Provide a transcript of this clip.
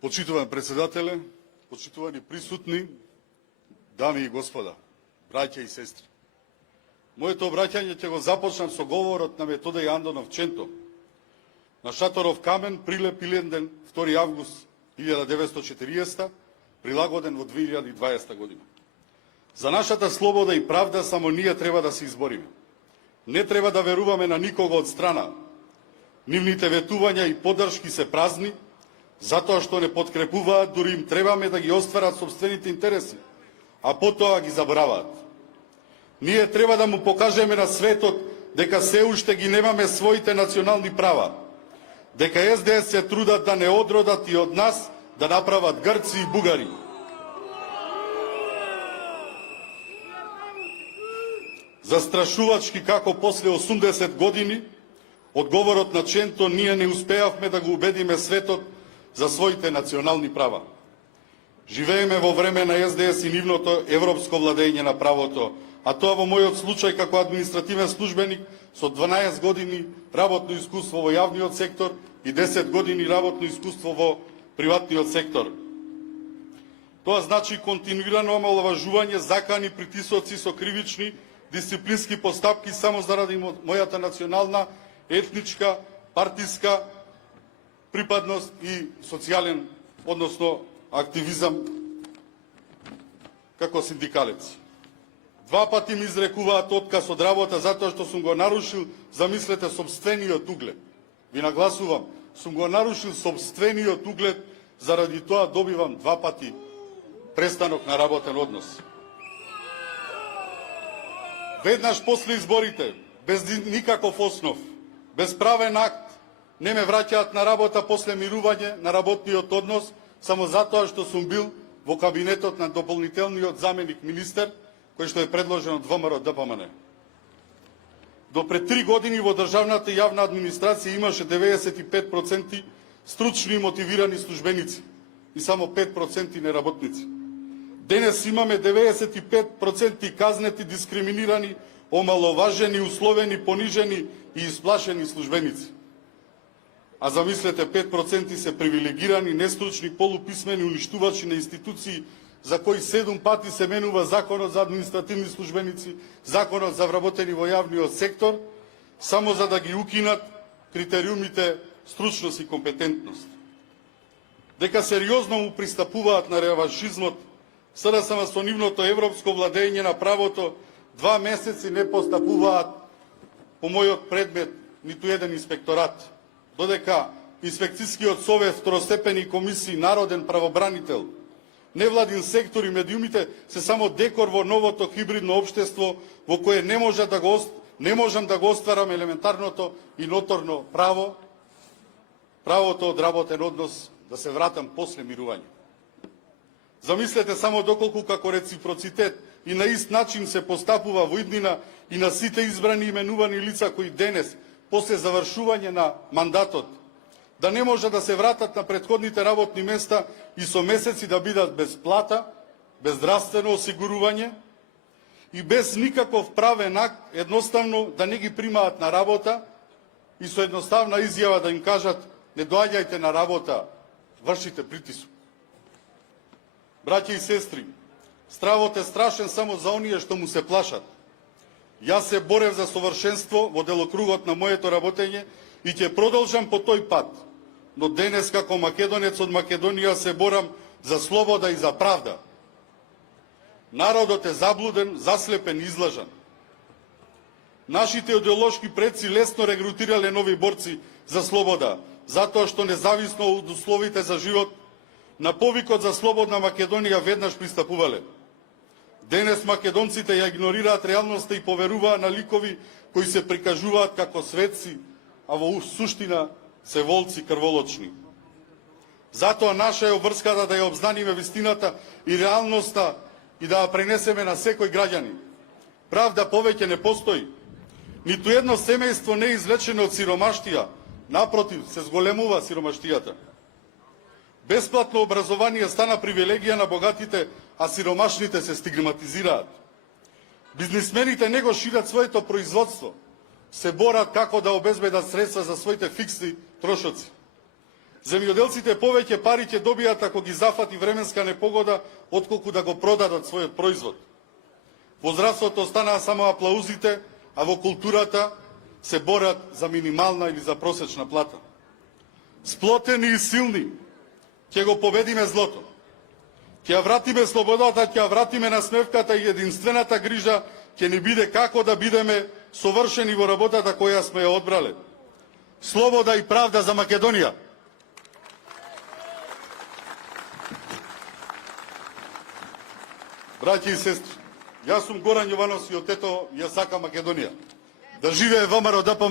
Почитувани председателе, почитувани присутни, дами и господа, браќа и сестри. Моето обраќање ќе го започнам со говорот на Методе Андонов Ченто. На шаторов камен прилеп Илинден 2 август 1940, прилагоден во 2020 година. За нашата слобода и правда само ние треба да се избориме. Не треба да веруваме на никого од страна. Нивните ветувања и поддршки се празни, затоа што не подкрепуваат, дури им требаме да ги остварат собствените интереси, а потоа ги забораваат. Ние треба да му покажеме на светот дека се уште ги немаме своите национални права, дека СДС се трудат да не одродат и од нас да направат грци и бугари. Застрашувачки како после 80 години, одговорот на Ченто ние не успеавме да го убедиме светот за своите национални права. Живееме во време на СДС и нивното европско владење на правото, а тоа во мојот случај како административен службеник со 12 години работно искуство во јавниот сектор и 10 години работно искуство во приватниот сектор. Тоа значи континуирано омаловажување, закани, притисоци со кривични, дисциплински постапки само заради мојата национална, етничка, партиска припадност и социјален, односно активизам како синдикалец. 2 пати ми изрекуваат отказ од работа затоа што сум го нарушил, замислете, собствениот углед. Ви нагласувам, сум го нарушил собствениот углед, заради тоа добивам 2 пати престанок на работен однос. Веднаш после изборите, без никаков основ, без правен акт, не ме враќаат на работа после мирување на работниот однос, само затоа што сум бил во кабинетот на дополнителниот заменик министер, кој што е предложен од ВМРО ДПМН. До пред 3 години во државната јавна администрација имаше 95% стручни и мотивирани службеници и само 5% неработници. Денес имаме 95% казнети, дискриминирани, омаловажени, условени, понижени и исплашени службеници. А замислете, 5% се привилегирани, нестручни, полуписмени, уништувачи на институции, за кои 7 пати се менува законот за административни службеници, законот за вработени во јавниот сектор, само за да ги укинат критериумите стручност и компетентност. Дека сериозно му пристапуваат на реваншизмот, СДСМ со нивното европско владење на правото 2 месеци не постапуваат по мојот предмет ниту еден инспекторат, додека инспекцијскиот совет, второстепени комисии, народен правобранител, невладин сектор и медиумите се само декор во новото хибридно општество во кое не можам да го остварам елементарното и ноторно право, правото од работен однос да се вратам после мирување. Замислете само доколку како реципроцитет и на ист начин се постапува во иднина и на сите избрани и именувани лица кои денес, после завршување на мандатот, да не може да се вратат на претходните работни места и со месеци да бидат без плата, без здравствено осигурување и без никаков правен акт, едноставно да не ги примаат на работа и со едноставна изјава да им кажат не доаѓајте на работа, вршите притисок. Браќа и сестри, стравот е страшен само за оние што му се плашат. Јас се борев за совршенство во делокругот на моето работење и ќе продолжам по тој пат, но денес како македонец од Македонија се борам за слобода и за правда. Народот е заблуден, заслепен и излажан. Нашите идеолошки предци лесно регрутирале нови борци за слобода, затоа што независно од условите за живот, на повикот за слободна Македонија веднаш пристапувале. Денес македонците ја игнорираат реалноста и поверуваат на ликови кои се прикажуваат како светци, а во суштина се волци крволочни. Затоа наша е обврската да ја обзнаниме вистината и реалноста и да ја пренесеме на секој граѓанин. Правда повеќе не постои. Ниту едно семејство не е извлечено од сиромаштија, напротив, се зголемува сиромаштијата. Бесплатно образование стана привилегија на богатите, а сиромашните се стигматизираат. Бизнисмените не го шират своето производство, се борат како да обезбедат средства за своите фиксни трошоци. Земјоделците повеќе пари ќе добијат ако ги зафати временска непогода, отколку да го продадат својот производ. Во здравството останаа само аплаузите, а во културата се борат за минимална или за просечна плата. Сплотени и силни ќе го победиме злото. Ќе ја вратиме слободата, ќе ја вратиме насмевката и единствената грижа ќе ни биде како да бидеме совршени во работата која сме ја одбрале. Слобода и правда за Македонија. Браќи и сестри, јас сум Горан Јовановски, од ето ја сака Македонија. Да живее ВМРО ДПМНЕ.